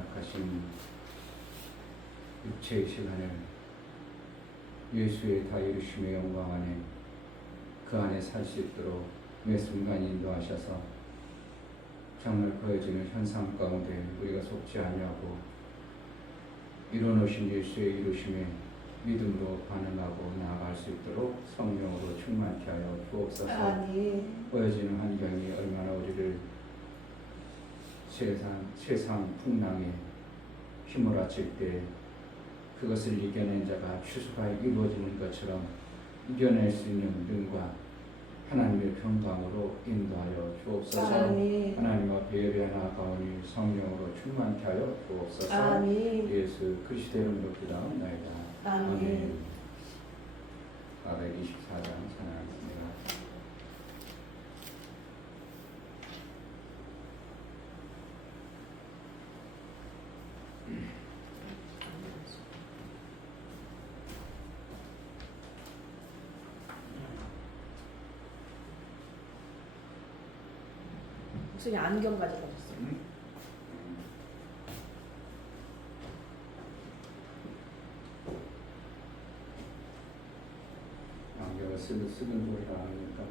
허락하신 육체의 시간을 예수의 다 이루심의 영광 안에 그 안에 살 수 있도록 매 순간 인도하셔서 정말 보여지는 현상 가운데 우리가 속지 아니하고 이루어놓으신 예수의 이루심에 믿음으로 반응하고 나아갈 수 있도록 성령으로 충만케 하여 주옵소서. 아멘. 보여지는 환경이 얼마나 우리를 세상 풍랑에 휘몰아칠 때 그것을 이겨낸 자가 추수가 이루어지는 것처럼 이겨낼 수 있는 능과 하나님의 평강으로 인도하여 주옵소서. 아멘. 하나님 앞에 예배 나아가오니 성령으로 충만케 하여 주옵소서. 아멘. 예수 그리스도 이름으로 기도하옵나이다. 아멘. 424장 찬양합니다. 무슨 안경 가져가셨어요? 안경을 쓰는 소리가 나니까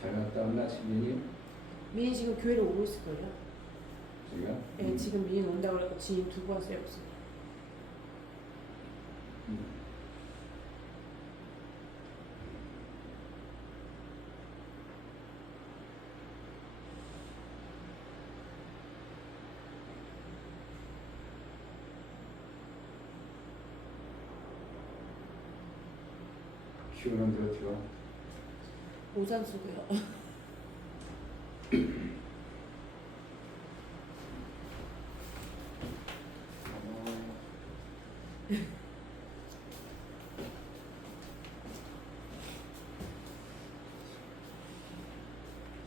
잘 갔다 왔나 지민이? 민희 지금 교회를 오고 있을 거예요. 지금? 네, 지금 민희 온다고 그래서 지인 두고 왔어요. 없어요. 시원한 데로 들어. 오산 속에요.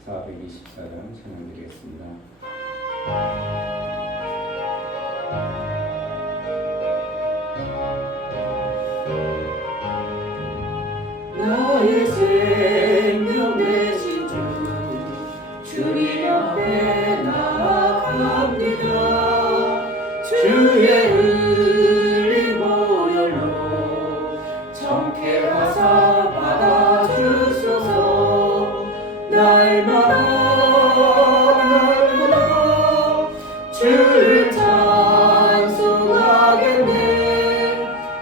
사 424장 찬양드리겠습니다. 나의 생명 되신 주 주님 앞에 나아갑니다. 주의 흘린 보혈로 정케하사 받아주소서. 날마다 주를 찬송하겠네.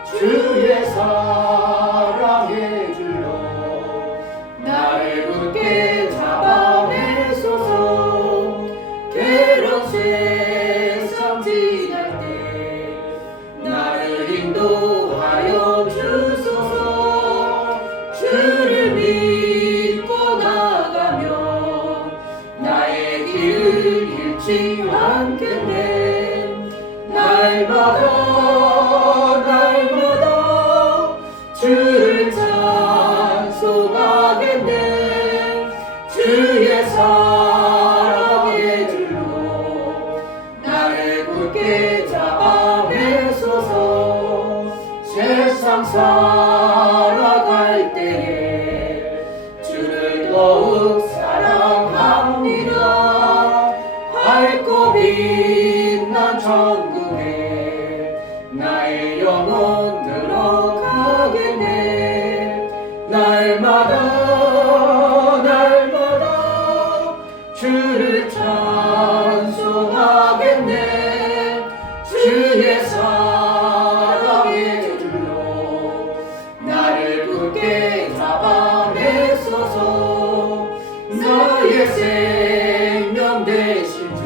주의 사랑의 줄로 나를 굳게 잡아내소서. 괴로운 세상 지날 때 나를 인도하여 주소서. 주를 믿고 나가면 나의 길을 잃지 않겠네. 날마다 주를 찬송하겠네. 주의 사랑의 줄로 나를 굳게 잡아내소서. 세상 살아갈 때에 주를 더욱 사랑합니다. 밝고 빛난 천국에 나의 영혼 들어가겠네. 날마다 주를 찬송하겠네. 주의 사랑의 줄로 나를 굳게 잡아내소서. 나의 생명 되신 주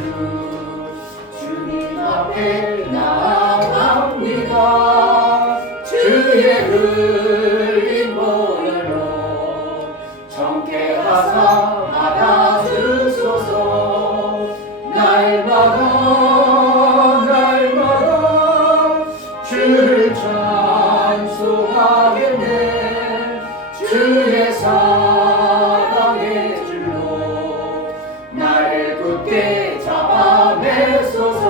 주님 앞에 나아갑니다. 주의 흘린 보혈로 정케하사 받아주소서. 날마다 주를 찬송하겠네. 주의 사랑의 줄로 나를 굳게 잡아내소서.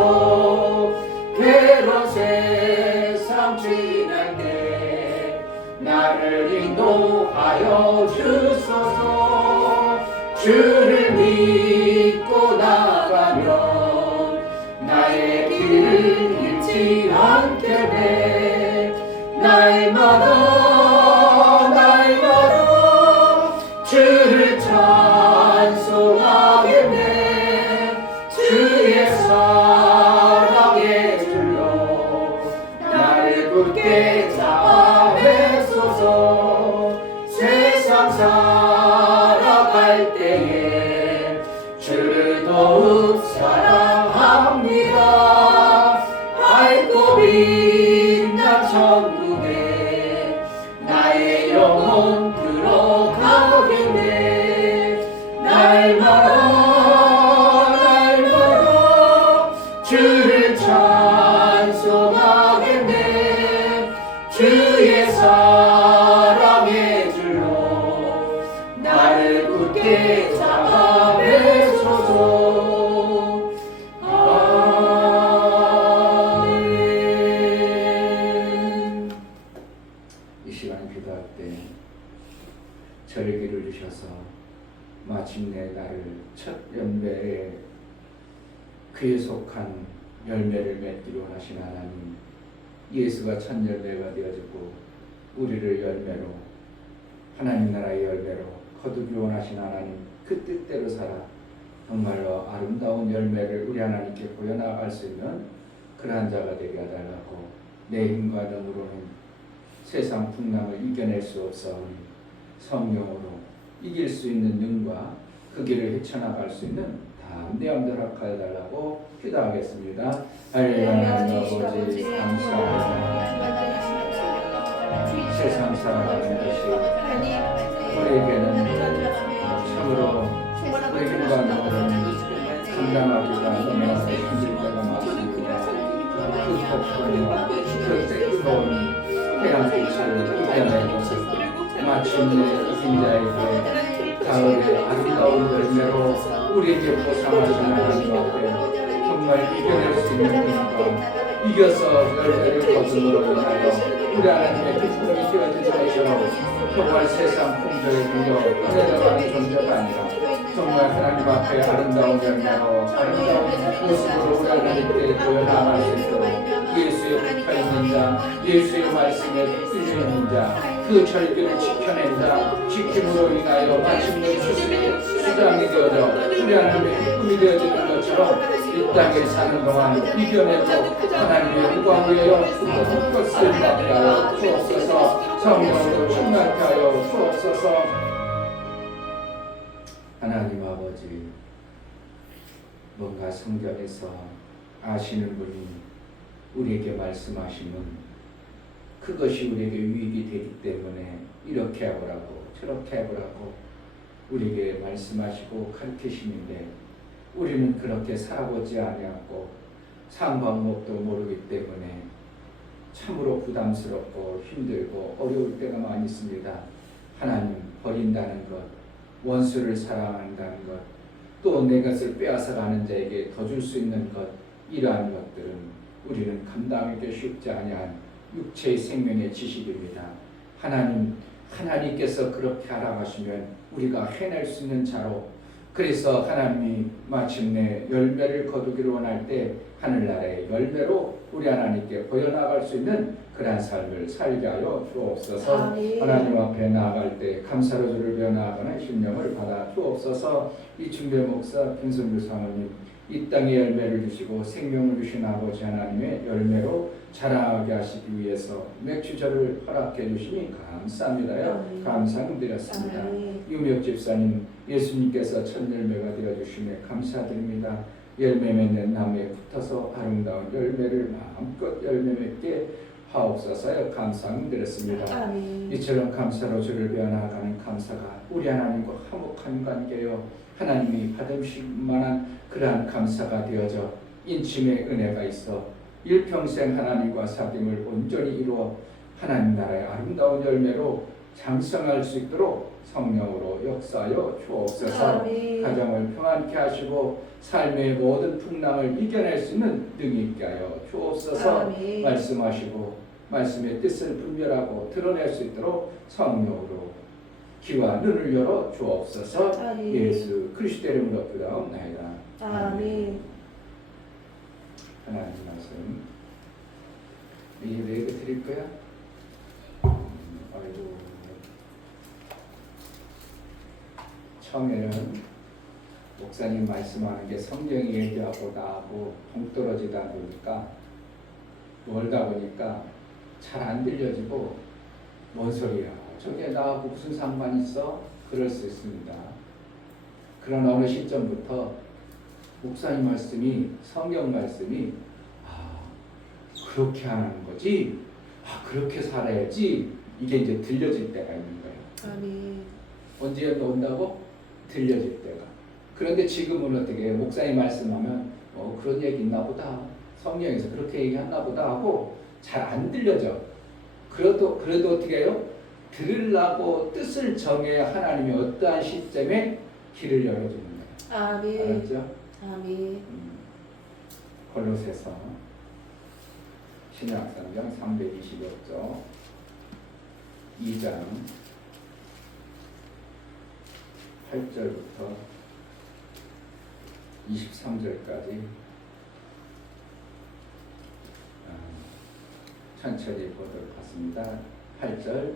괴로운 세상 지날 때 나를 인도하여 주소서. 주를 믿고 나 날마다 주를 찬송하겠네. 주의 사랑의 줄로 나를 굳게 잡으소서. 세상 살아갈 때에 주를 더욱 사랑합니다. 밝고 빛난 천국에 나의 영혼 들어가겠네. 날마다 주를 찬송하겠네. 주의 사랑의 줄로 나를 굳게 잡아내소서. 아멘. 이 시간 기도할 때 저를 기를 주셔서 마침내 나를 첫 열매에 그에 속한 열매를 맺기로 하신 하나님, 예수가 첫 열매가 되어주고 우리를 열매로, 하나님 나라의 열매로 거두기로 원하신 하나님, 그 뜻대로 살아 정말로 아름다운 열매를 우리 하나님께 보여나갈 수 있는 그러한 자가 되게 해달라고, 내 힘과 능으로는 세상 풍랑을 이겨낼 수 없사오니 성령으로 이길 수 있는 능과 그 길을 헤쳐나갈 수 있는 담대함을 허락하여 달라고 기도하겠습니다. 할렐루야. 하나님 아버지 감사합니다. 세상 살아가는 것이 우리에게는 참으로 우리 힘과 능으로는 감당하기가 너무나 힘들 때가 많습니다. 그 폭풍과 그 뜨거운 태양빛을 이겨내고 마침내 이긴자에게 가을의 아름다운 열매로 우리에게 보상하시는 하나님 앞에 정말 이겨낼 수 있는 것과 이겨서 열매를 거둠으로 인하여 우리 하나님의 기쁨이 되어진 것처럼 정말 세상 풍조에 밀려 떠내려가는 존재가 아니라 정말 하나님 앞에 아름다운 열매로 아름다운 모습으로 우리 하나님께 보여나갈 수 있도록 예수의 붙어있는 자, 예수의 말씀에 끌려 있는 자, 그 절기를 지켜낸 자, 지킴으로 인하여 마침내 수장이 되어져 우리 하나님의 기쁨이 되어지는 것처럼 이 땅에 사는 동안 이겨내고 하나님의 영광을 헛것을 받게 하여 주옵소서. 성령으로 충만케 하여 주옵소서. 하나님 아버지, 뭔가 성경에서 아시는 분이 우리에게 말씀하시면 그것이 우리에게 유익이 되기 때문에 이렇게 해보라고 저렇게 해보라고 우리에게 말씀하시고 가르치시는데 우리는 그렇게 살아보지 아니하고 상방법도 모르기 때문에 참으로 부담스럽고 힘들고 어려울 때가 많이 있습니다. 하나님 버린다는 것, 원수를 사랑한다는 것, 또 내 것을 빼앗아가는 자에게 더 줄 수 있는 것, 이러한 것들은 우리는 감당하기 쉽지 아니한 육체의 생명의 지식입니다. 하나님께서 그렇게 하라하시면 우리가 해낼 수 있는 자로, 그래서 하나님이 마침내 열매를 거두기를 원할 때 하늘나라의 열매로 우리 하나님께 보여나갈 수 있는 그러한 삶을 살게 하여 주옵소서. 하나님 앞에 나아갈 때 감사로 주를 배워나가는 심령을 받아 주옵소서. 이충배 목사, 김선주 사모님, 이 땅에 열매를 주시고 생명을 주신 아버지 하나님의 열매로 자라게 하시기 위해서 맥주절을 허락해 주시니 감사합니다요. 감사드렸습니다. 유명 집사님, 예수님께서 첫 열매가 되어 주시며 감사드립니다. 열매 맺는 나무에 붙어서 아름다운 열매를 마음껏 열매 맺게 하옵소서요. 감사드렸습니다. 이처럼 감사로 주를 배워나가는 감사가 우리 하나님과 화목한 관계요, 하나님이 받으실 만한 그러한 감사가 되어져 인침의 은혜가 있어 일평생 하나님과 사귐을 온전히 이루어 하나님 나라의 아름다운 열매로 장성할 수 있도록 성령으로 역사하여 주옵소서. 가정을 평안케 하시고 삶의 모든 풍랑을 이겨낼 수 있는 능히 있게 하여 주옵소서. 말씀하시고 말씀의 뜻을 분별하고 드러낼 수 있도록 성령으로 귀와 눈을 열어 주옵소서. 예수 그리스도 이름으로 기도하옵나이다. 아멘. 하나님 말씀 이제 내게 드릴 거야? 처음에는 목사님 말씀하는 게 성경이 얘기하고 나하고 동떨어지다 보니까 멀다 보니까 잘 안 들려지고 뭔 소리야? 저게 나하고 무슨 상관이 있어? 그럴 수 있습니다. 그러나 어느 시점부터 목사님 말씀이 성경 말씀이 그렇게 하는 거지, 그렇게 살아야지, 이게 이제 들려질 때가 있는 거예요. 아멘. 언제 온다고? 들려질 때가. 그런데 지금은 어떻게 해요? 목사님 말씀하면 그런 얘기 있나 보다, 성경에서 그렇게 얘기했나 보다 하고 잘 안 들려져. 그래도 어떻게 해요? 들으려고 뜻을 정해야 하나님이 어떠한 시점에 길을 열어주는 거예요. 아멘. 알았죠? 아멘. 골로새서 신약성경 325쪽 2장 8절부터 23절까지 천천히 보도록 하겠습니다. 8절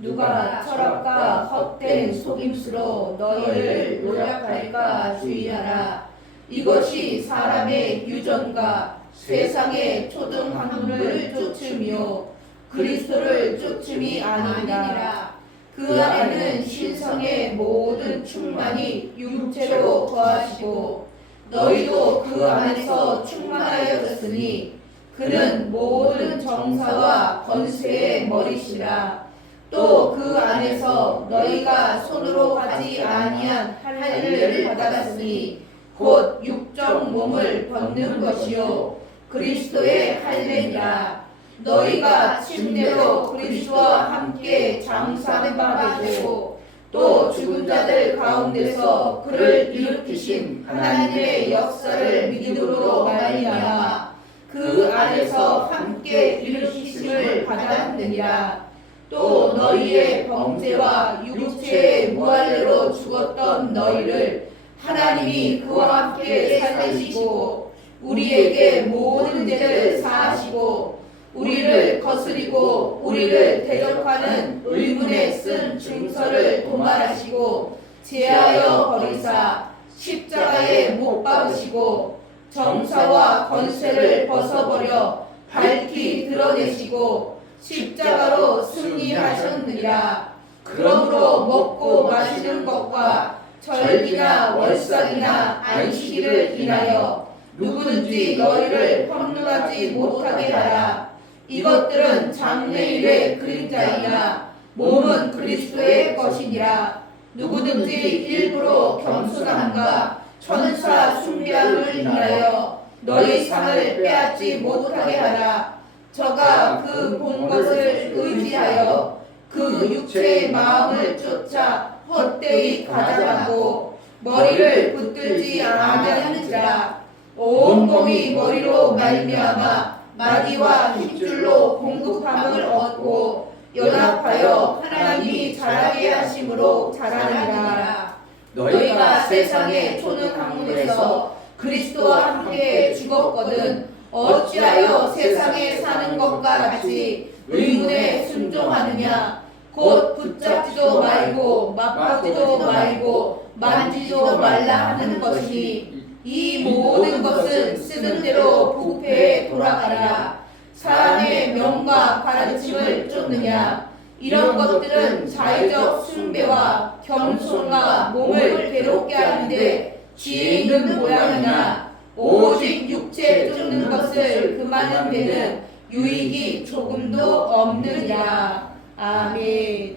누가 철학과 헛된 속임수로 너희를 노략할까 주의하라. 이것이 사람의 유전과 세상의 초등학문을 쫓음이요 그리스도를 쫓음이 아니니라. 그 안에는 신성의 모든 충만이 육체로 거하시고 너희도 그 안에서 충만하였으니 그는 모든 정사와 권세의 머리시라. 또 그 안에서 너희가 손으로 하지 아니한 할례를 받았으니 곧 육적 몸을 벗는 것이요 그리스도의 할례니라. 너희가 침례로 그리스도와 함께 장사된 바 되고 또 죽은 자들 가운데서 그를 일으키신 하나님의 역사를 믿음으로 말미암아 그 안에서 함께 일으키심을 받았느니라. 또 너희의 범죄와 육체의 무할례로 죽었던 너희를 하나님이 그와 함께 살리시고 우리에게 모든 죄를 사하시고 우리를 거스리고 우리를 대적하는 의문에 쓴 증서를 도말하시고 제하여 버리사 십자가에 못 박으시고 정사와 권세를 벗어버려 밝히 드러내시고 십자가로 승리하셨느니라. 그러므로 먹고 마시는 것과 절기나 월삭이나 안식일을 인하여 누구든지 너희를 평론하지 못하게 하라. 이것들은 장래일의 그림자이나 몸은 그리스도의 것이니라. 누구든지 일부러 겸손함과 천사 숭배함을 인하여 너희 상을 빼앗지 못하게 하라. 저가 그 본 것을 의지하여 그 육체의 마음을 쫓아 헛되이 가장하고 머리를 붙들지 아니하는지라. 온 몸이 머리로 말미암아 마디와 힙줄로 공급함을 얻고 연합하여 하나님이 자라게 하심으로 자라느니라. 너희가 세상의 초능학문에서 그리스도와 함께 죽었거든 어찌하여 세상에 사는 것과 같이 의문에 순종하느냐. 곧 붙잡지도 말고 맛보지도 말고 만지지도 말라 하는 것이니 이 모든 것은 쓰는 대로 부패에 돌아가라. 사람의 명과 가르침을 쫓느냐. 이런 것들은 자의적 숭배와 겸손과 몸을 괴롭게 하는데 지혜 있는 모양이나 오직 육체 쫓는 것을 금하는 데는 유익이 조금도 없느니라. 아멘.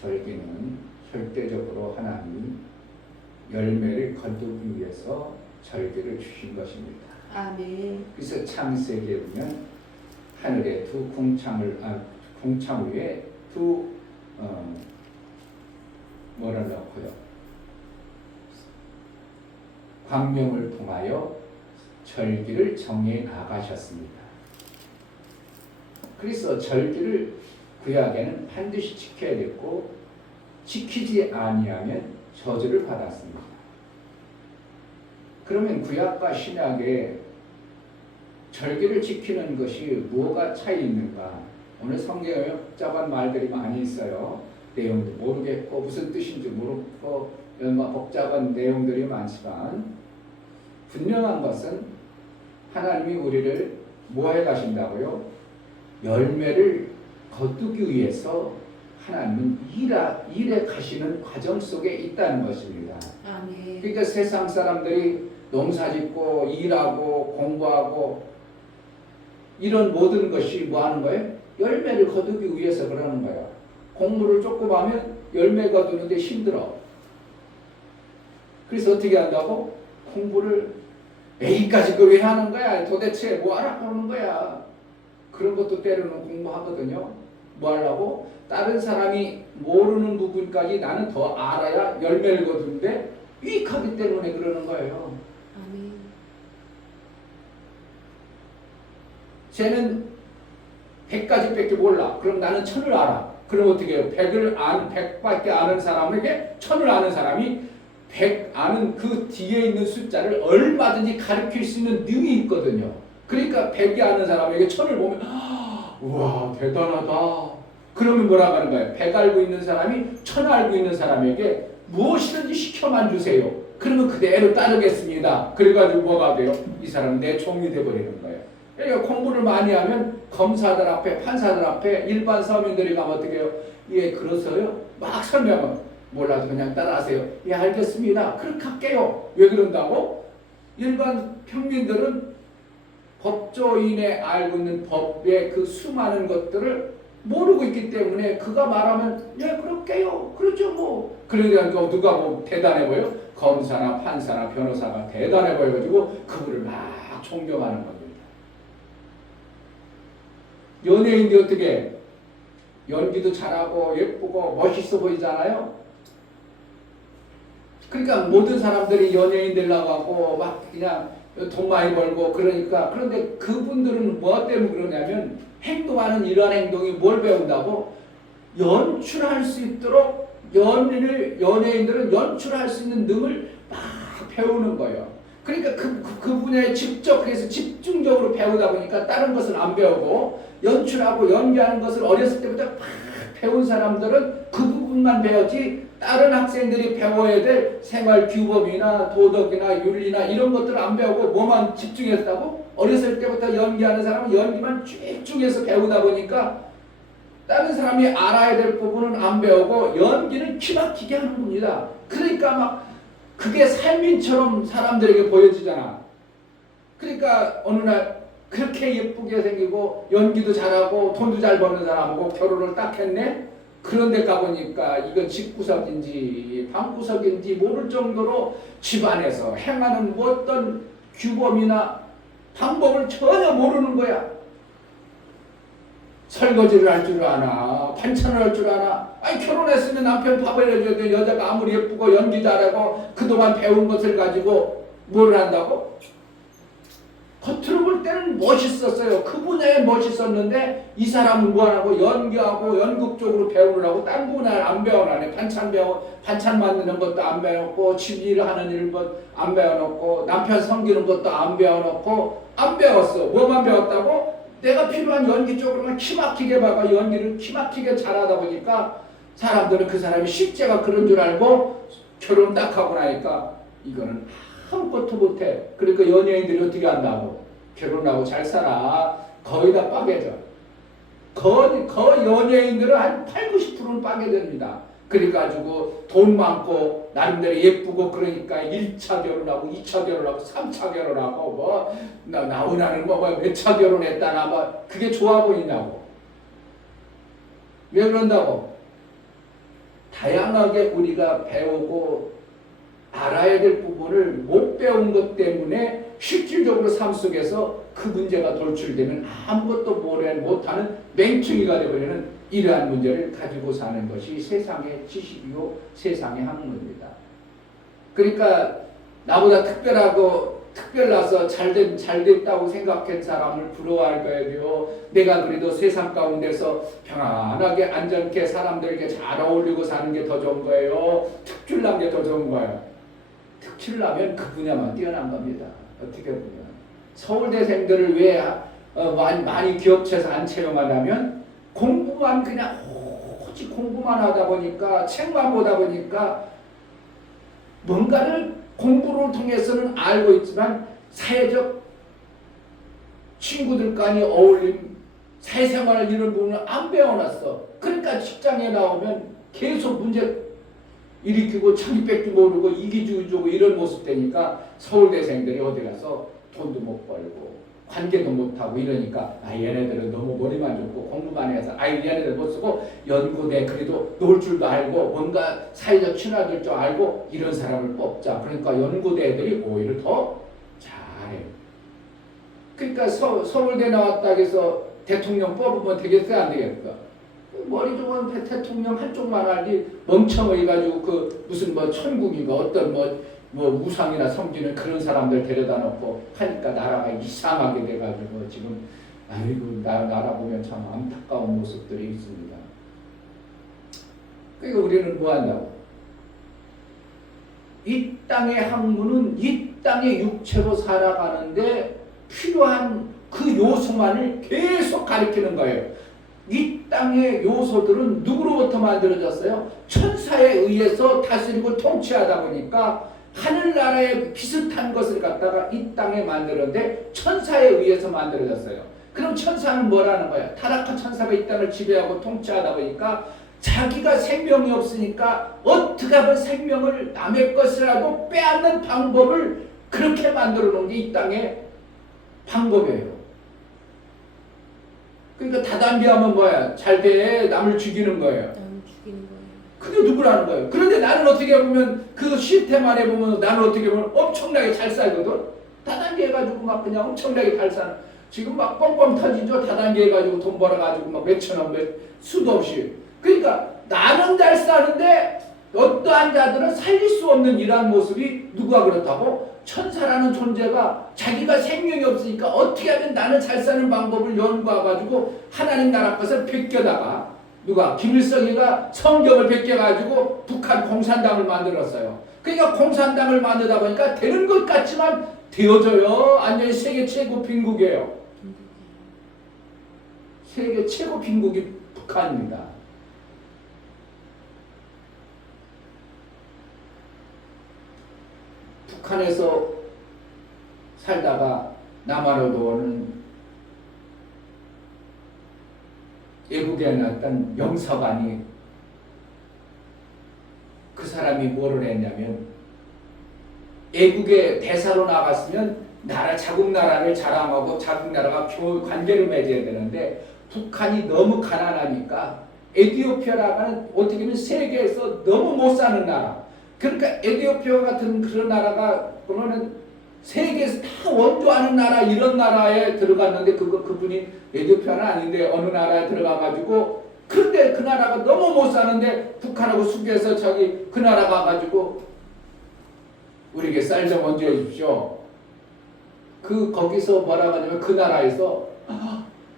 절기는 절대적으로 하나님이 열매를 거두기 위해서 절기를 주신 것입니다. 아멘. 그래서 창세기에 보면 하늘에 두 궁창 위에 두 뭐라 넣고요. 광명을 통하여 절기를 정해 나가셨습니다. 그래서 절기를 구약에는 반드시 지켜야 됐고 지키지 아니하면 저주를 받았습니다. 그러면 구약과 신약에 절기를 지키는 것이 뭐가 차이 있는가? 오늘 성경에 복잡한 말들이 많이 있어요. 내용도 모르겠고 무슨 뜻인지 모르고 얼마 복잡한 내용들이 많지만 분명한 것은 하나님이 우리를 뭐해 가신다고요? 열매를 거두기 위해서 하나님은 일에 가시는 과정 속에 있다는 것입니다. 아멘. 그러니까 세상 사람들이 농사짓고 일하고 공부하고 이런 모든 것이 뭐 하는 거예요? 열매를 거두기 위해서 그러는 거예요. 공부를 조금 하면 열매 거두는데 힘들어. 그래서 어떻게 한다고? 공부를 A까지 그 왜 하는 거야? 도대체 뭐 하라고 하는 거야? 그런 것도 때로는 공부하거든요. 뭐 하려고? 다른 사람이 모르는 부분까지 나는 더 알아야 열매를 거두는데 유익하기 때문에 그러는 거예요. 아멘. 쟤는 100가지밖에 몰라. 그럼 나는 1000을 알아. 그럼 어떻게 해요? 100밖에 아는 사람에게 1000을 아는 사람이 100 아는 그 뒤에 있는 숫자를 얼마든지 가르칠 수 있는 능이 있거든요. 그러니까 100이 아는 사람에게 1000을 보면 우와 대단하다. 그러면 뭐라고 하는 거예요? 100 알고 있는 사람이 1000 알고 있는 사람에게 무엇이든지 시켜만 주세요. 그러면 그대로 따르겠습니다. 그래가지고 뭐가 돼요? 이 사람은 내 종이 돼버리는 거예요. 그러니까 공부를 많이 하면 검사들 앞에 판사들 앞에 일반 서민들이 가면 어떻게 해요? 예 그러세요? 막 설명은 몰라도 그냥 따라하세요. 예 알겠습니다. 그렇게 할게요. 왜 그런다고? 일반 평민들은 법조인의 알고 있는 법의 그 수많은 것들을 모르고 있기 때문에 그가 말하면 예 그럴게요. 그렇죠 뭐. 그러니까 누가 뭐 대단해 보여? 검사나 판사나 변호사가 대단해 보여가지고 그분을 막 존경하는 겁니다. 연예인이 어떻게 연기도 잘하고 예쁘고 멋있어 보이잖아요. 그러니까 모든 사람들이 연예인 되려고 하고 막 그냥 돈 많이 벌고 그러니까 그런데 그분들은 뭐 때문에 그러냐면 행동하는 이러한 행동이 뭘 배운다고? 연출할 수 있도록 연예인들은 연출할 수 있는 능을 막 배우는 거예요. 그러니까 그 분야에 직접 그래서 집중적으로 배우다 보니까 다른 것은 안 배우고 연출하고 연기하는 것을 어렸을 때부터 막 배운 사람들은 그 부분만 배웠지 다른 학생들이 배워야 될 생활 규범이나 도덕이나 윤리나 이런 것들을 안 배우고 뭐만 집중했다고? 어렸을 때부터 연기하는 사람은 연기만 집중해서 배우다 보니까 다른 사람이 알아야 될 부분은 안 배우고 연기는 기막히게 하는 겁니다. 그러니까 막 그게 삶인처럼 사람들에게 보여지잖아. 그러니까 어느 날 그렇게 예쁘게 생기고 연기도 잘하고 돈도 잘 버는 사람하고 결혼을 딱 했네? 그런데 가보니까 이건 집구석인지 방구석인지 모를 정도로 집안에서 행하는 어떤 규범이나 방법을 전혀 모르는 거야. 설거지를 할 줄 아나 반찬을 할 줄 아나 아니 결혼했으면 남편 밥을 해줘야 돼. 여자가 아무리 예쁘고 연기 잘하고 그동안 배운 것을 가지고 뭘 한다고? 겉으로 볼 때는 멋있었어요. 그 분야에 멋있었는데 이 사람은 뭐하고 연기하고 연극 쪽으로 배우느라고 딴 분야를 안 배워놔네. 반찬 만드는 것도 안 배웠고 집일 하는 일도 안 배워놓고 남편 섬기는 것도 안 배워놓고 안 배웠어. 뭐만 배웠다고? 내가 필요한 연기 쪽으로만 키막히게 봐가 연기를 키막히게 잘하다 보니까 사람들은 그 사람이 실제가 그런 줄 알고 결혼 딱 하고 나니까 이거는 아무것도 못해. 그러니까 연예인들이 어떻게 한다고? 결혼하고 잘 살아. 거의 다 빠개져. 거의 연예인들은 한 80~90%는 빠개집니다. 그래가지고 돈 많고 나름대로 예쁘고 그러니까 1차 결혼하고 2차 결혼하고 3차 결혼하고 뭐 나훈아는 몇 차 결혼했다나 뭐 그게 좋아 보이냐고. 왜 그런다고? 다양하게 우리가 배우고 알아야 될 부분을 못 배운 것 때문에 실질적으로 삶 속에서 그 문제가 돌출되면 아무것도 못하는 맹충이가 되어버리는 이러한 문제를 가지고 사는 것이 세상의 지식이요 세상의 학문입니다. 그러니까 나보다 특별나서 잘됐다고 생각한 사람을 부러워할 거예요. 내가 그래도 세상 가운데서 평안하게 안전케 사람들에게 잘 어울리고 사는 게 더 좋은 거예요. 특출난 게 더 좋은 거예요. 특출나면 그 분야만 뛰어난 겁니다. 어떻게 보면 서울대생들을 왜 많이 기업체에서 안 채용하냐면 공부만 그냥 오로지 공부만 하다 보니까 책만 보다 보니까 뭔가를 공부를 통해서는 알고 있지만 사회적 친구들 간의 어울림, 사회생활 이런 부분을 안 배워놨어. 그러니까 직장에 나오면 계속 문제 일으키고 자기 뺏기 모르고 이기주의고 이런 모습 되니까 서울대생들이 어디 가서 돈도 못 벌고 관계도 못하고 이러니까 얘네들은 너무 머리만 좋고 공부만 해서 얘네들 못 쓰고 연구대 그래도 놀 줄도 알고 뭔가 사회적 친화될 줄 알고 이런 사람을 뽑자. 그러니까 연구대 애들이 오히려 더 잘해. 그러니까 서울대 나왔다 해서 대통령 뽑으면 되겠어요? 안 되겠어? 머리 좋은 대통령 한쪽만 알지 멍청해 가지고 그 무슨 뭐 천국인가 어떤 뭐 무상이나 섬기는 그런 사람들 데려다 놓고 하니까 나라가 이상하게 돼가지고 지금 아이고 나라 보면 참 안타까운 모습들이 있습니다. 그러니까 우리는 뭐 한다고? 이 땅의 학문은 이 땅의 육체로 살아가는데 필요한 그 요소만을 계속 가리키는 거예요. 이 땅의 요소들은 누구로부터 만들어졌어요? 천사에 의해서 다스리고 통치하다 보니까 하늘나라에 비슷한 것을 갖다가 이 땅에 만들었는데 천사에 의해서 만들어졌어요. 그럼 천사는 뭐라는 거야? 타락한 천사가 이 땅을 지배하고 통치하다 보니까 자기가 생명이 없으니까 어떻게 하면 생명을 남의 것이라도 빼앗는 방법을 그렇게 만들어 놓은 게 이 땅의 방법이에요. 그러니까 다단계하면 뭐야? 잘 돼. 남을 죽이는 거예요. 남을 죽이는 거예요. 그게 누구라는 거예요. 그런데 나는 어떻게 보면 그 시스템 안에 보면 나는 어떻게 보면 엄청나게 잘 살거든. 다단계 해가지고 막 그냥 엄청나게 잘 사는. 지금 막 뻥뻥 터지죠. 다단계 해가지고 돈 벌어가지고 막 몇천 원, 수도 없이. 그러니까 나는 잘 사는데 어떠한 자들은 살릴 수 없는 이러한 모습이 누가 그렇다고? 천사라는 존재가 자기가 생명이 없으니까 어떻게 하면 나는 잘 사는 방법을 연구해가지고 하나님 나라 것을 베껴다가 누가? 김일성이가 성경을 베껴가지고 북한 공산당을 만들었어요. 그러니까 공산당을 만들다 보니까 되는 것 같지만 되어져요. 완전히 세계 최고 빈국이에요. 세계 최고 빈국이 북한입니다. 북한에서 살다가 남한으로 오는 외국에 나왔던 영사관이 그 사람이 뭐를 했냐면 외국에 대사로 나갔으면 자국 나라를 자랑하고 자국 나라가 관계를 맺어야 되는데 북한이 너무 가난하니까 에티오피아라는 어떻게 보면 세계에서 너무 못 사는 나라. 그러니까 에티오피아 같은 그런 나라가 보면은 세계에서 다 원조하는 나라 이런 나라에 들어갔는데 그분이 에티오피아는 아닌데 어느 나라에 들어가가지고 그런데 그 나라가 너무 못 사는데 북한하고 숙여서 그 나라 가가지고 우리에게 쌀 좀 얹어 주십시오. 거기서 뭐라고 하냐면 그 나라에서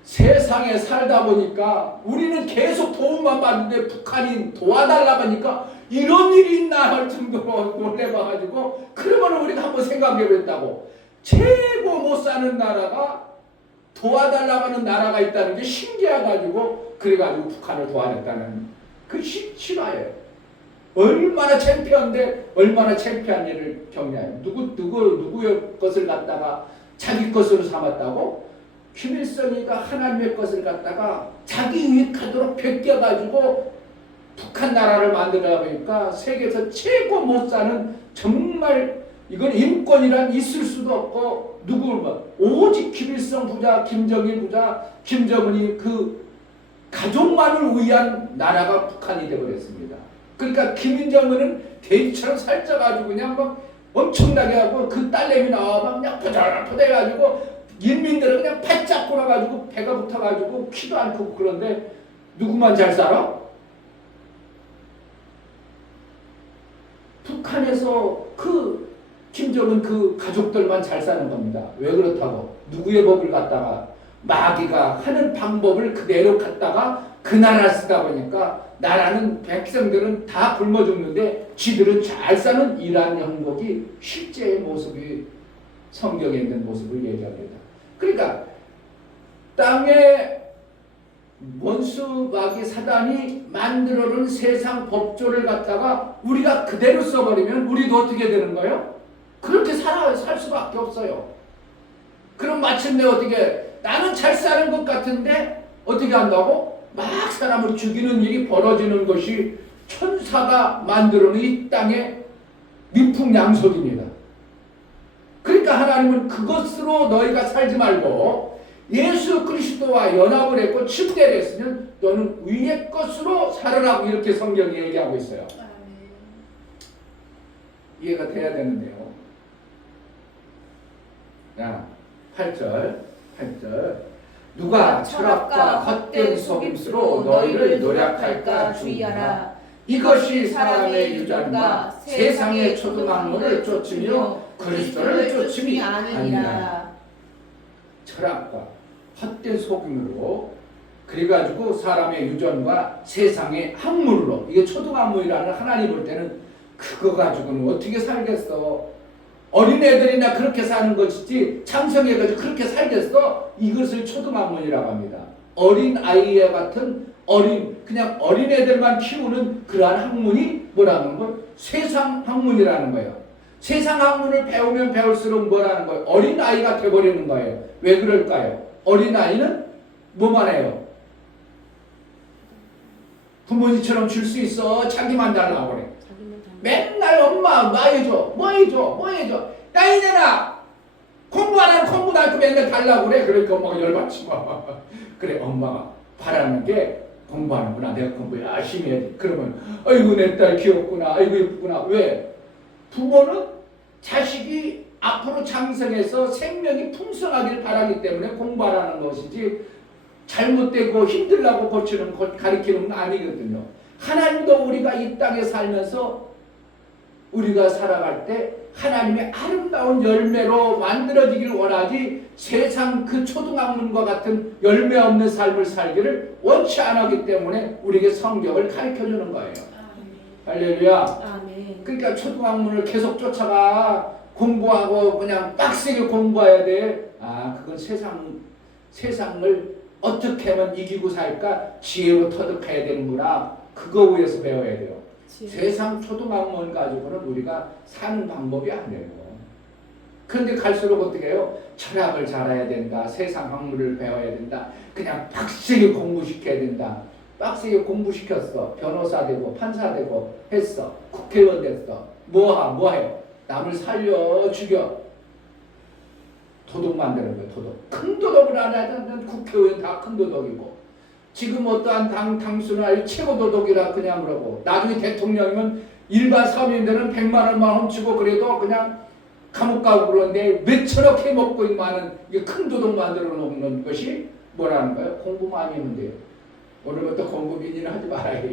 세상에 살다 보니까 우리는 계속 도움만 받는데 북한이 도와달라고 하니까 이런 일이 있나 할 정도로 놀래봐가지고 그러면 우리가 한번 생각해봤다고 최고 못 사는 나라가 도와달라고 하는 나라가 있다는 게 신기해가지고 그래가지고 북한을 도와냈다는 그 실화예요. 얼마나 창피한데 얼마나 창피한 일을 경험해요. 누구의 것을 갖다가 자기 것으로 삼았다고? 김일성이가 하나님의 것을 갖다가 자기 유익하도록 베껴가지고 북한 나라를 만들다 보니까 세계에서 최고 못 사는 정말 이건 인권이란 있을 수도 없고 오직 김일성 부자, 김정일 부자, 김정은이 그 가족만을 위한 나라가 북한이 되어버렸습니다. 그러니까 김정은은 돼지처럼 살쪄가지고 그냥 막 엄청나게 하고 그 딸내미 나와서 그냥 포들포들해가지고 인민들은 그냥 바짝 굴어가지고 배가 붙어가지고 키도 안 크고 그런데 누구만 잘 살아? 북한에서 그 김정은 그 가족들만 잘 사는 겁니다. 왜 그렇다고? 누구의 법을 갖다가 마귀가 하는 방법을 그대로 갖다가 그 나라 쓰다 보니까 나라는 백성들은 다 굶어 죽는데 쥐들은 잘 사는 이러한 형국이 실제의 모습이 성경에 있는 모습을 얘기합니다. 그러니까 땅에 원수 마귀 사단이 만들어놓은 세상 법조를 갖다가 우리가 그대로 써버리면 우리도 어떻게 되는 거예요? 그렇게 살 수밖에 없어요. 그럼 마침내 어떻게 나는 잘 사는 것 같은데 어떻게 한다고? 막 사람을 죽이는 일이 벌어지는 것이 천사가 만들어놓은 이 땅의 미풍양속입니다. 그러니까 하나님은 그것으로 너희가 살지 말고 예수 그리스도와 연합을 했고 침대를 했으면 너는 위의 것으로 살으라고 이렇게 성경이 얘기하고 있어요. 이해가 돼야 되는데요. 자, 8절 누가 철학과 헛된 속임수로 너희를 노략할까 주의하라. 이것이 사람의 유전과 세상의 초등학문을 쫓으며 그리스도를 쫓음이 아니라. 철학과 헛된 속임으로 그래가지고 사람의 유전과 세상의 학문으로, 이게 초등학문이라는 하나님 볼 때는 그거 가지고는 어떻게 살겠어? 어린애들이나 그렇게 사는 것이지 창성해가지고 그렇게 살겠어? 이것을 초등학문이라고 합니다. 어린아이와 같은 그냥 어린애들만 키우는 그러한 학문이 뭐라는 거예요? 세상 학문이라는 거예요. 세상 학문을 배우면 배울수록 뭐라는 거예요? 어린아이가 돼버리는 거예요. 왜 그럴까요? 어린아이는 뭐만 해요? 부모님처럼 줄 수 있어. 자기만 달라고 그래. 맨날 엄마 뭐 해줘. 야 이년아 공부 안 하면 공부도 안 하고 맨날 달라고 그래. 그러니까 엄마가 열받지 마. 그래, 엄마가 바라는 게 공부하는구나. 내가 공부 열심히 해야지. 그러면 아이고 내 딸 귀엽구나. 아이고 예쁘구나. 왜? 부모는 자식이 앞으로 장성해서 생명이 풍성하길 바라기 때문에 공부하라는 것이지 잘못되고 힘들라고 가르치는 건 아니거든요. 하나님도 우리가 이 땅에 살면서 우리가 살아갈 때 하나님의 아름다운 열매로 만들어지기를 원하지 세상 그 초등학문과 같은 열매 없는 삶을 살기를 원치 않았기 때문에 우리에게 성경을 가르쳐주는 거예요. 할렐루야. 아멘. 그러니까 초등학문을 계속 쫓아가 공부하고 그냥 빡세게 공부해야 돼. 그건 세상을 어떻게 하면 이기고 살까 지혜로 터득해야 되는구나. 그거 위해서 배워야 돼요. 세상 초등학문 가지고는 우리가 사는 방법이 아니에요. 그런데 갈수록 어떻게 해요? 철학을 잘해야 된다. 세상 학문을 배워야 된다. 그냥 빡세게 공부시켜야 된다. 빡세게 공부시켰어. 변호사 되고 판사 되고 했어. 국회의원 됐어. 뭐해요? 남을 살려 죽여. 도둑 만드는 거예요. 도둑. 큰 도둑을 안 하면 국회의원 다 큰 도둑이고 지금 어떠한 당수나 최고 도둑이라 그냥 그러고 나중에 대통령이면 일반 서민들은 100만 원만 훔치고 그래도 그냥 감옥 가고 그러는데 몇천억 해먹고 있는 이게 큰 도둑 만들어 놓는 것이 뭐라는 거예요? 공부만 하면 돼요. 오늘부터 공부 비리는 하지 말아요.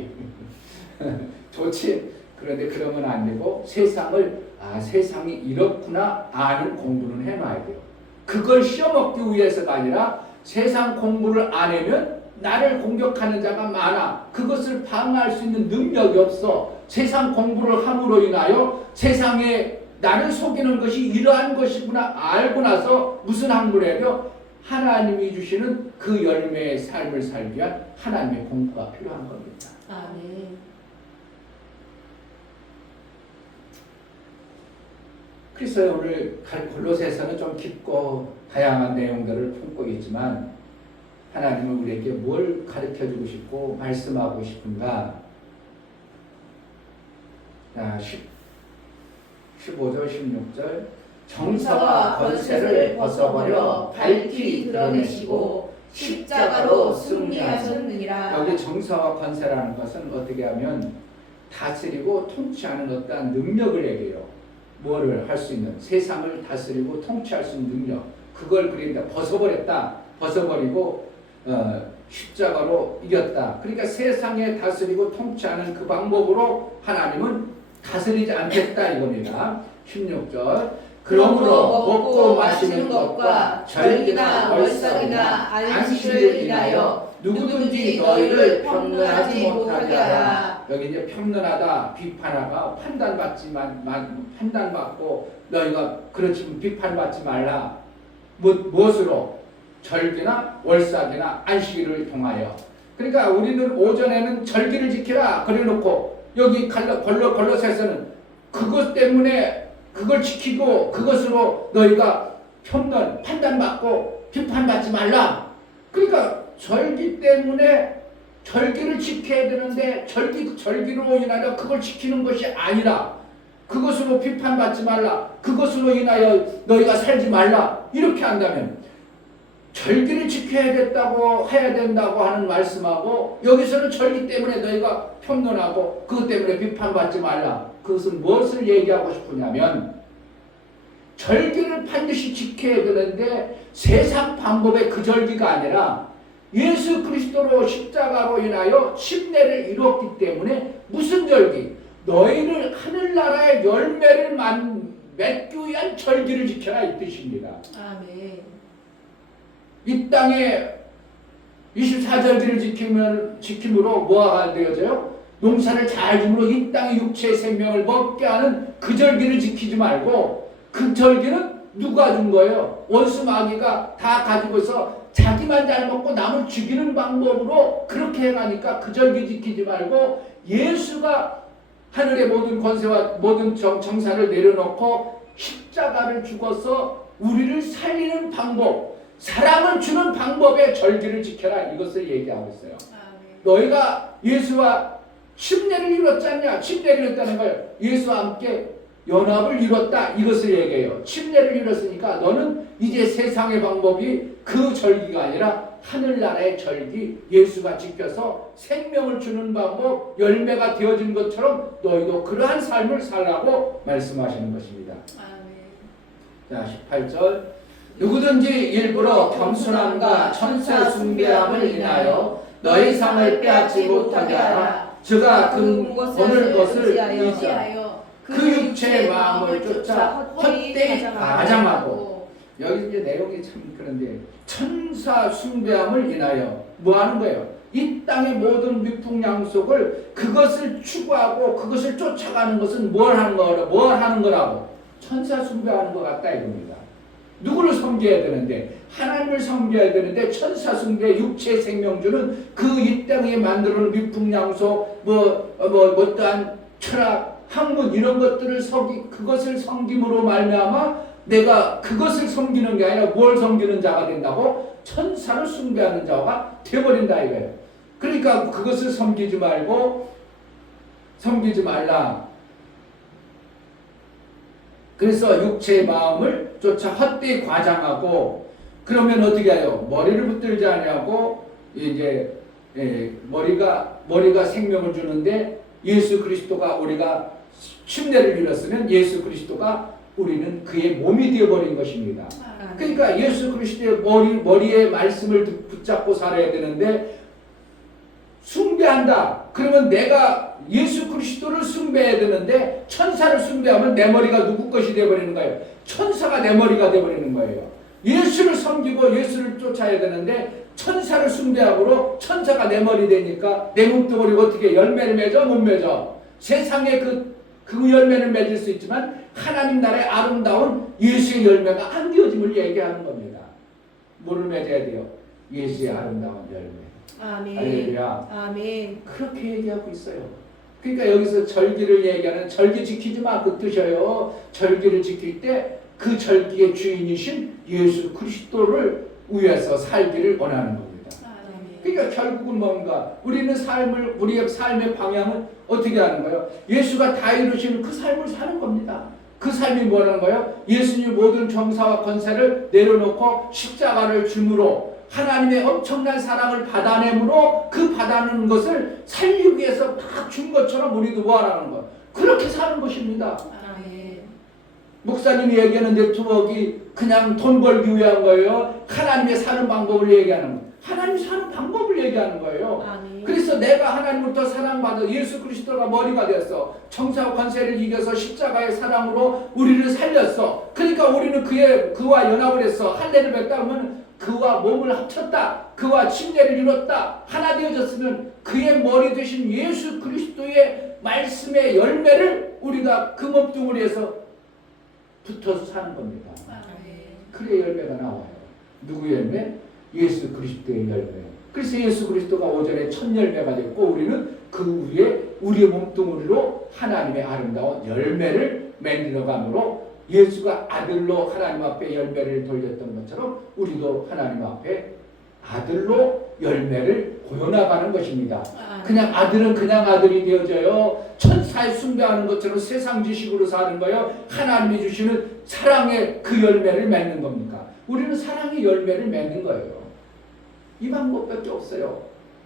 좋지. 그런데 그러면 안 되고 세상이 이렇구나 아는 공부는 해놔야 돼요. 그걸 씌워먹기 위해서가 아니라 세상 공부를 안 하면 나를 공격하는 자가 많아. 그것을 방어할 수 있는 능력이 없어. 세상 공부를 함으로 인하여 세상에 나를 속이는 것이 이러한 것이구나 알고 나서 무슨 학문을 해요? 하나님이 주시는 그 열매의 삶을 살기 위한 하나님의 공부가 필요한 겁니다. 아멘. 그래서 오늘 골로새서는 좀 깊고 다양한 내용들을 품고 있지만 하나님은 우리에게 뭘 가르쳐주고 싶고 말씀하고 싶은가? 자, 15절 16절 정사와 권세를 벗어버려 밝히 드러내시고 십자가로 승리하셨느니라. 여기 정사와 권세라는 것은 어떻게 하면 다스리고 통치하는 어떠한 능력을 얘기해요. 뭐를 할 수 있는, 세상을 다스리고 통치할 수 있는 능력, 그걸 그린다. 벗어버리고 십자가로 이겼다. 그러니까 세상에 다스리고 통치하는 그 방법으로 하나님은 다스리지 않겠다 이겁니다. 16절 그러므로 먹고 마시는 것과 절기나 월삭이나 안식을 인하여 누구든지 너희를 평론하지 못하게 하라. 여기 이제 평론하다, 비판하다, 판단받고 너희가 그렇지만 비판받지 말라. 무엇으로? 절기나 월삭이나 안식일을 통하여. 그러니까 우리는 오전에는 절기를 지키라 그래놓고 여기 골로새서는 그것 때문에 그걸 지키고 그것으로 너희가 편론 판단받고 비판받지 말라. 그러니까 절기 때문에 절기를 지켜야 되는데 절기로 인하여 그걸 지키는 것이 아니라 그것으로 비판받지 말라. 그것으로 인하여 너희가 살지 말라. 이렇게 한다면 절기를 지켜야겠다고 해야 된다고 하는 말씀하고 여기서는 절기 때문에 너희가 평론하고 그것 때문에 비판받지 말라. 그것은 무엇을 얘기하고 싶으냐면 절기를 반드시 지켜야 되는데 세상 방법의 그 절기가 아니라 예수 그리스도로 십자가로 인하여 십례를 이뤘기 때문에 무슨 절기? 너희를 하늘나라의 열매를 맺기 위한 절기를 지켜라 이 뜻입니다. 아멘. 이 땅에 24절기를 지킴으로 뭐가 되어져요? 농사를 잘 주므로 이 땅의 육체의 생명을 먹게 하는 그 절기를 지키지 말고 그 절기는 누가 준 거예요? 원수 마귀가 다 가지고서 자기만 잘 먹고 남을 죽이는 방법으로 그렇게 해가니까 그 절기 지키지 말고 예수가 하늘의 모든 권세와 모든 정사를 내려놓고 십자가를 죽어서 우리를 살리는 방법, 사랑을 주는 방법의 절기를 지켜라 이것을 얘기하고 있어요. 아멘. 너희가 예수와 십례를 이뤘지 않냐? 십례를 이뤘다는 거예요. 예수와 함께 연합을 이뤘다 이것을 얘기해요. 십례를 이뤘으니까 너는 이제 세상의 방법이 그 절기가 아니라 하늘나라의 절기 예수가 지켜서 생명을 주는 방법 열매가 되어진 것처럼 너희도 그러한 삶을 살라고 말씀하시는 것입니다. 아멘. 자 18절 누구든지 일부러 겸손함과 천사 숭배함을 인하여 너희 상을 빼앗지 못하게 하라. 저가 오늘 것을 의지하여 그 육체의 마음을 쫓아 헛되이 가장하고 여기 이제 내용이 참 그런데 천사 숭배함을 인하여 뭐 하는 거예요? 이 땅의 모든 미풍양속을 그것을 추구하고 그것을 쫓아가는 것은 뭘 하는 거라고? 천사 숭배하는 것 같다 이겁니다. 누구를 섬겨야 되는데 하나님을 섬겨야 되는데 천사 숭배 육체 생명주는 그 이 땅에 만들어놓은 미풍양속 어떠한 철학 학문 이런 것들을 그것을 섬김으로 말미암아 내가 그것을 섬기는 게 아니라 뭘 섬기는 자가 된다고? 천사를 숭배하는 자가 되어버린다 이거예요. 그러니까 그것을 섬기지 말라. 그래서 육체의 마음을 쫓아 헛되이 과장하고 그러면 어떻게 해요? 머리를 붙들지 않냐고 이제 머리가 생명을 주는데 예수 그리스도가 우리가 십례를 이뤘으면 예수 그리스도가 우리는 그의 몸이 되어버린 것입니다. 그러니까 예수 그리스도의 머리의 말씀을 붙잡고 살아야 되는데 숭배한다. 그러면 내가 예수 그리스도를 숭배해야 되는데 천사를 숭배하면 내 머리가 누구 것이 되어버리는 거예요? 천사가 내 머리가 되어버리는 거예요. 예수를 섬기고 예수를 쫓아야 되는데 천사를 숭배함으로 천사가 내 머리 되니까 내 몸뚱아리가 어떻게 열매를 맺어? 못 맺어. 세상에 그 열매는 맺을 수 있지만 하나님 나라의 아름다운 예수의 열매가 안 되어짐을 얘기하는 겁니다. 뭐를 맺어야 돼요? 예수의 아름다운 열매. 아멘. 할렐루야. 아멘. 그렇게 얘기하고 있어요. 그러니까 여기서 절기를 얘기하는 절기 지키지 마 그 뜻이에요. 절기를 지킬 때 그 절기의 주인이신 예수 그리스도를 위해서 살기를 원하는 겁니다. 아멘. 그러니까 결국은 뭔가 우리의 삶의 방향은 어떻게 하는 거예요? 예수가 다 이루시는 그 삶을 사는 겁니다. 그 삶이 뭐라는 거예요? 예수님 모든 정사와 권세를 내려놓고 십자가를 줌으로 하나님의 엄청난 사랑을 받아내므로 그 받아내는 것을 살리기 위해서 막 준 것처럼 우리도 뭐하라는 거예요? 그렇게 사는 것입니다. 아멘. 목사님이 얘기하는 네트워크가 그냥 돈 벌기 위한 거예요? 하나님의 사는 방법을 얘기하는 거예요? 하나님 사는 방법을 얘기하는 거예요. 아멘. 그래서 내가 하나님부터 사랑받아 예수 그리스도가 머리가 되었어. 정사와 권세를 이겨서 십자가의 사랑으로 우리를 살렸어. 그러니까 우리는 그와 연합을 했어. 할례를 맺다 보면 그와 몸을 합쳤다. 그와 침례를 이뤘다. 하나 되어졌으면 그의 머리 되신 예수 그리스도의 말씀의 열매를 우리가 그 몸뚱아리에서 붙어서 사는 겁니다. 아멘. 그래 열매가 나와요. 누구 열매? 예수 그리스도의 열매. 그래서 예수 그리스도가 오전에 첫 열매가 됐고 우리는 그 위에 우리의 몸뚱이로 하나님의 아름다운 열매를 맺는 감으로 예수가 아들로 하나님 앞에 열매를 돌렸던 것처럼 우리도 하나님 앞에 아들로 열매를 보여나가는 것입니다. 그냥 아들은 그냥 아들이 되어져요. 천사에 숭배하는 것처럼 세상 지식으로 사는 거예요. 하나님이 주시는 사랑의 그 열매를 맺는 겁니까? 우리는 사랑의 열매를 맺는 거예요. 이 방법밖에 없어요.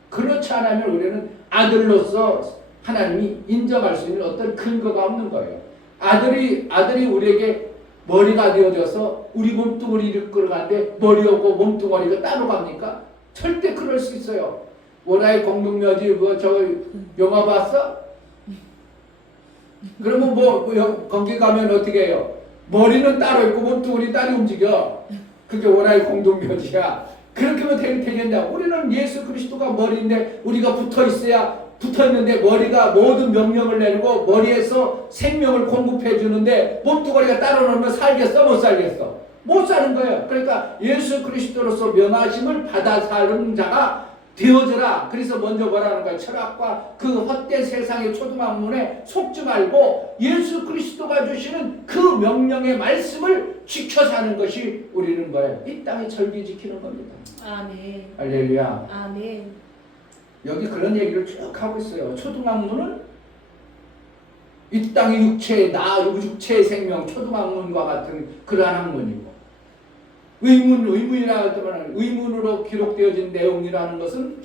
그렇지 않으면 우리는 아들로서 하나님이 인정할 수 있는 어떤 근거가 없는 거예요. 아들이 우리에게 머리가 되어져서 우리 몸뚱이를 이끌어가는데 머리 없고 몸뚱이가 따로 갑니까? 절대 그럴 수 있어요. 원하의 공동묘지 저 영화 봤어? 그러면 거기 가면 어떻게 해요? 머리는 따로 있고 몸뚱이 따로 움직여. 그게 원하의 공동묘지야. 그렇게 하면 되겠냐? 우리는 예수 그리스도가 머리인데 우리가 붙어있는데 머리가 모든 명령을 내리고 머리에서 생명을 공급해 주는데 몸뚱이가 따로 놓으면 살겠어? 못 살겠어? 못 사는 거예요. 그러니까 예수 그리스도로서 명하심을 받아 사는 자가 되어져라. 그래서 먼저 뭐라는 거예요? 철학과 그 헛된 세상의 초등학문에 속지 말고 예수 그리스도가 주시는 그 명령의 말씀을 지켜 사는 것이 우리는 뭐예요? 이 땅의 절기 지키는 겁니다. 아멘. 할렐루야. 아멘. 여기 그런 얘기를 쭉 하고 있어요. 초등학문은 이 땅의 육체의 생명, 초등학문과 같은 그러한 학문이고, 의문이라 할 때만 의문으로 기록되어진 내용이라는 것은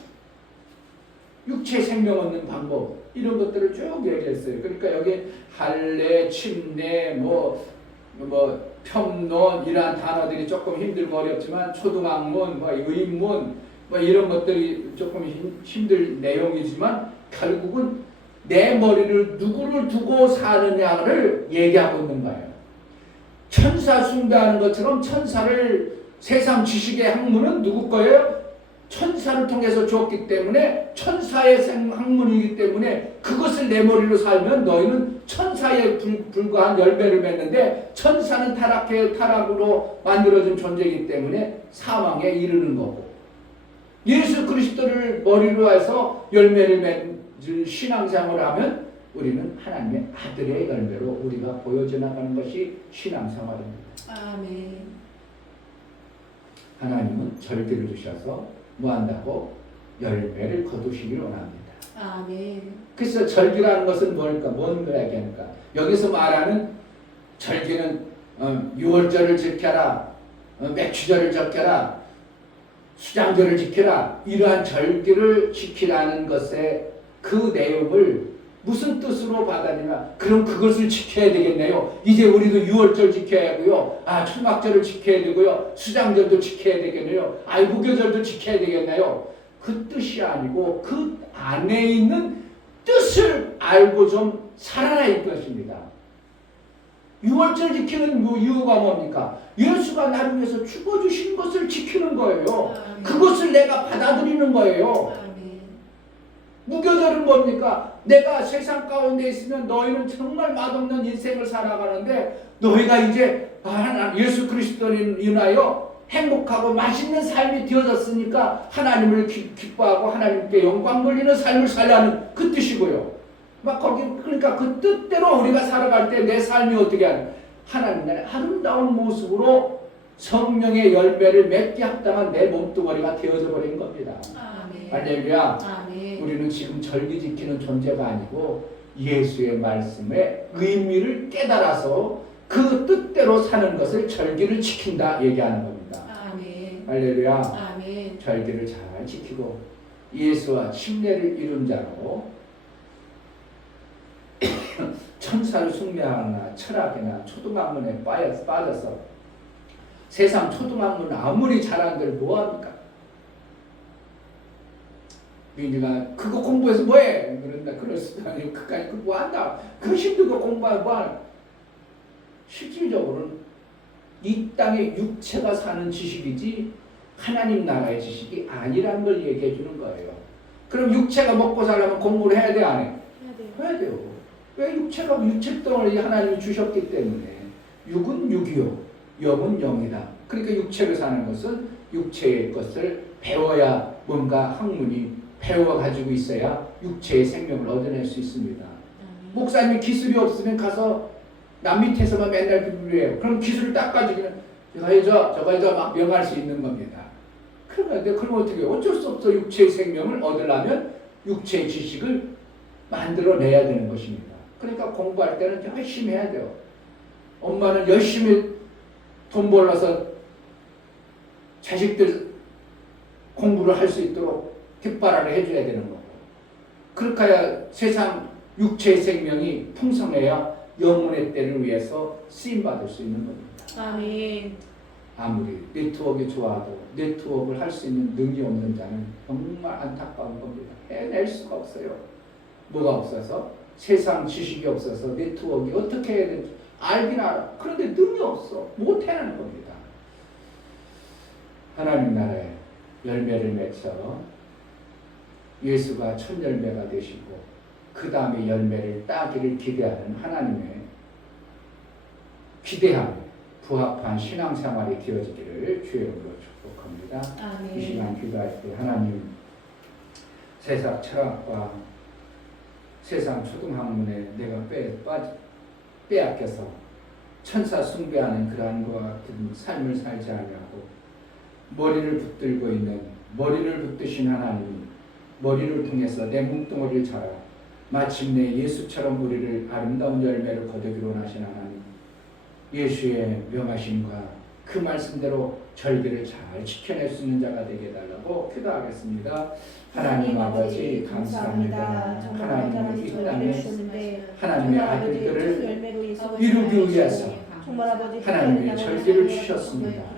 육체 생명 얻는 방법, 이런 것들을 쭉 얘기했어요. 그러니까 여기 할례, 침례, 평론 이러한 단어들이 조금 힘들고 어렵지만 초등학문, 의문 이런 것들이 조금 힘들 내용이지만 결국은 내 머리를 누구를 두고 사느냐를 얘기하고 있는 거예요. 천사 숭배하는 것처럼 천사를 세상 지식의 학문은 누구 거예요? 천사를 통해서 주었기 때문에 천사의 학문이기 때문에 그것을 내 머리로 살면 너희는 천사에 불과한 열매를 맺는데 천사는 타락으로 만들어진 존재이기 때문에 사망에 이르는 거고 예수 그리스도를 머리로 해서 열매를 맺을 신앙생활을 하면 우리는 하나님의 아들의 열매로 우리가 보여져 나가는 것이 신앙생활입니다. 아멘. 하나님은 절기를 주셔서 뭐 한다고? 열매를 거두시길 원합니다. 아멘. 그래서 절기라는 것은 뭘까? 뭔 걸 얘기하니까? 여기서 말하는 절기는 유월절을 지켜라, 맥추절을 지켜라, 수장절을 지켜라, 이러한 절기를 지키라는 것의 그 내용을 무슨 뜻으로 받았느냐? 그럼 그것을 지켜야 되겠네요. 이제 우리도 유월절 지켜야 하고요. 초막절을 지켜야 되고요. 수장절도 지켜야 되겠네요. 무교절도 지켜야 되겠네요. 그 뜻이 아니고 그 안에 있는 뜻을 알고 좀 살아야 할 것입니다. 유월절 지키는 이유가 뭡니까? 예수가 나를 위해서 죽어주신 것을 지키는 거예요. 그것을 내가 받아들이는 거예요. 무교절은 뭡니까? 내가 세상 가운데 있으면 너희는 정말 맛없는 인생을 살아가는데 너희가 이제 예수 그리스도를 인하여 행복하고 맛있는 삶이 되어졌으니까 하나님을 기뻐하고 하나님께 영광 돌리는 삶을 살라는 그 뜻이고요. 그러니까 그 뜻대로 우리가 살아갈 때 내 삶이 어떻게 하냐? 하나님 나라의 아름다운 모습으로 성령의 열매를 맺게 합당한 내 몸뚱아리가 되어져 버린 겁니다. 할렐루야. 우리는 지금 절기 지키는 존재가 아니고 예수의 말씀의 의미를 깨달아서 그 뜻대로 사는 것을 절기를 지킨다 얘기하는 겁니다. 할렐루야. 절기를 잘 지키고 예수와 침례를 이룬 자로 천사를 숭배하거나 철학이나 초등학문에 빠져서 세상 초등학문 아무리 잘한들 뭐합니까? 민주가 그거 공부해서 뭐해? 그럴 수도 아니고 그까지 뭐한다. 그 힘들고 공부하고 뭐 실질적으로는 이 땅의 육체가 사는 지식이지 하나님 나라의 지식이 아니라는 걸 얘기해 주는 거예요. 그럼 육체가 먹고 살려면 공부를 해야 돼, 안 해? 해야 돼요. 왜 육체가 육체덩어리 하나님이 주셨기 때문에 육은 육이요 영은 영이다. 그러니까 육체를 사는 것은 육체의 것을 배워야 뭔가 학문이 배워가지고 있어야 육체의 생명을 얻어낼 수 있습니다. 목사님이 기술이 없으면 가서 남 밑에서만 맨날 비밀해요. 그럼 기술을 딱 가지고 저거 해줘 저거 해줘 막 명할 수 있는 겁니다. 그런데 그럼 어떻게 해요? 어쩔 수 없어. 육체의 생명을 얻으려면 육체의 지식을 만들어내야 되는 것입니다. 그러니까 공부할 때는 열심히 해야 돼요. 엄마는 열심히 돈 벌어서 자식들 공부를 할 수 있도록 뒷바라를 해줘야 되는 거고, 그렇게 해야 세상 육체의 생명이 풍성해야 영혼의 때를 위해서 쓰임받을 수 있는 겁니다. 아멘. 아무리 네트워크가 좋아도 네트워크를 할 수 있는 능력이 없는 자는 정말 안타까운 겁니다. 해낼 수가 없어요. 뭐가 없어서? 세상 지식이 없어서 네트워크가 어떻게 해야 되는지 알긴 알아. 그런데 능이 없어. 못 해내는 겁니다. 하나님 나라에 열매를 맺어 예수가 첫 열매가 되시고 그 다음에 열매를 따기를 기대하는 하나님의 기대함에 부합한 신앙생활이 되어지기를 주의 이름으로 축복합니다. 아멘. 이 시간 기도할 때 하나님 세상 철학과 세상 초등학문에 내가 빼앗겨서 천사 숭배하는 그러한 것과 같은 삶을 살지 않냐고 머리를 붙들고 있는 머리를 붙드신 하나님이 머리를 통해서 내 몸뚱아리를 자라 마침내 예수처럼 우리를 아름다운 열매를 거두기로 하신 하나님, 예수의 명하심과 그 말씀대로 절기를 잘 지켜낼 수 있는 자가 되게 해달라고 기도하겠습니다. 하나님 아버지 감사합니다. 하나님의 이 땅에 하나님의 아들들을 이루기 위해서 하나님의 절기를 주셨습니다.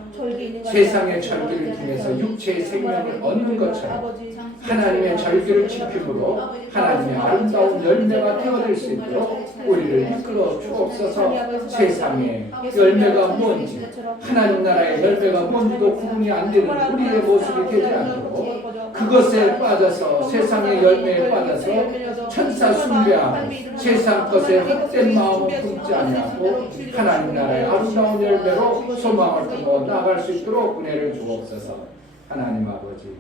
세상의 절기를 통해서 육체의 생명을 얻는 것처럼 하나님의 절기를 지킴으로 하나님의 아름다운 열매가 되어질 수 있도록 우리를 이끌어 주옵소서. 세상의 열매가 뭔지 하나님 나라의 열매가 뭔지도 구분이 안 되는 우리의 모습이 되지 않도록 그것에 빠져서 세상의 열매에 빠져서 천사 숭배하고 세상 것에 헛된 마음을 품지 아니하고 하나님 나라의 아름다운 열매로 소망을 두고 나아갈 수 있도록 은혜를 주옵소서. 하나님 아버지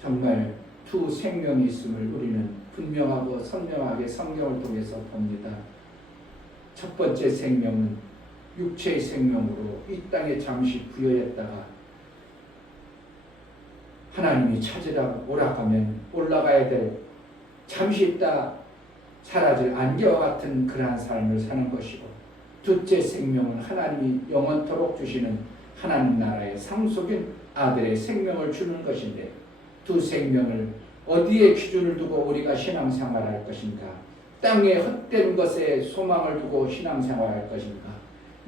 정말 두 생명이 있음을 우리는 분명하고 선명하게 성경을 통해서 봅니다. 첫 번째 생명은 육체의 생명으로 이 땅에 잠시 부여했다가 하나님이 찾으라고 오락하면 올라가야 될 잠시 있다 사라질 안개와 같은 그러한 삶을 사는 것이고, 둘째 생명은 하나님이 영원토록 주시는 하나님 나라의 상속인 아들의 생명을 주는 것인데, 두 생명을 어디에 기준을 두고 우리가 신앙생활할 것인가? 땅의 헛된 것에 소망을 두고 신앙생활할 것인가?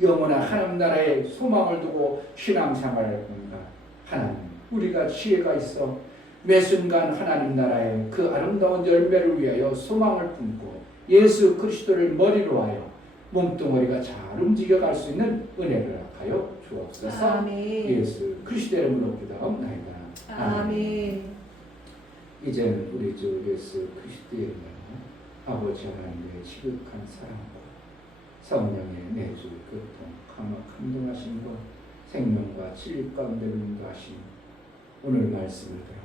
영원한 하나님 나라에 소망을 두고 신앙생활할 건가? 하나님, 우리가 지혜가 있어 매 순간 하나님 나라의 그 아름다운 열매를 위하여 소망을 품고 예수 그리스도를 머리로 하여 몸뚱아리가 잘 움직여갈 수 있는 은혜를 하여 주옵소서. 아멘. 예수 그리스도의 이름으로 기도하옵나이다. 아멘. 이제는 우리 주 예수 그리스도의 이름으로 아버지 하나님의 지극한 사랑과 성령의 내주 교통 강화 감동하심과 생명과 진리 가운데 인도하심, 오늘 말씀을 들어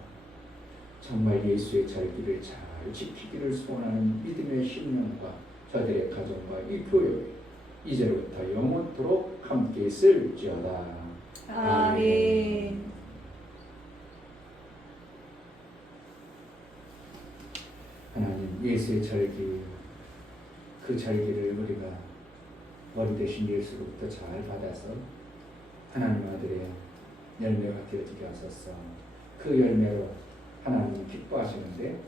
정말 예수의 절기를 잘 지키기를 소원하는 믿음의 신령과 저들의 가정과 이 교회 이제로부터 영원토록 함께 있을지어다. 아멘. 하나님, 예수의 절기, 그 절기를 우리가 머리 대신 예수로부터 잘 받아서 하나님 아들의 열매가 되어지게 하소서. 그 열매로 하나님이 기뻐하시는데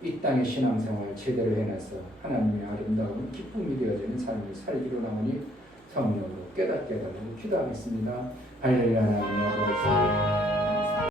이 땅의 신앙생활 제대로 해내서 하나님의 아름다운 기쁨이 되어지는 삶을 살기로 나오니 성령으로 깨닫게 해달라고 기도하겠습니다. 할렐루야. 하나님 아버지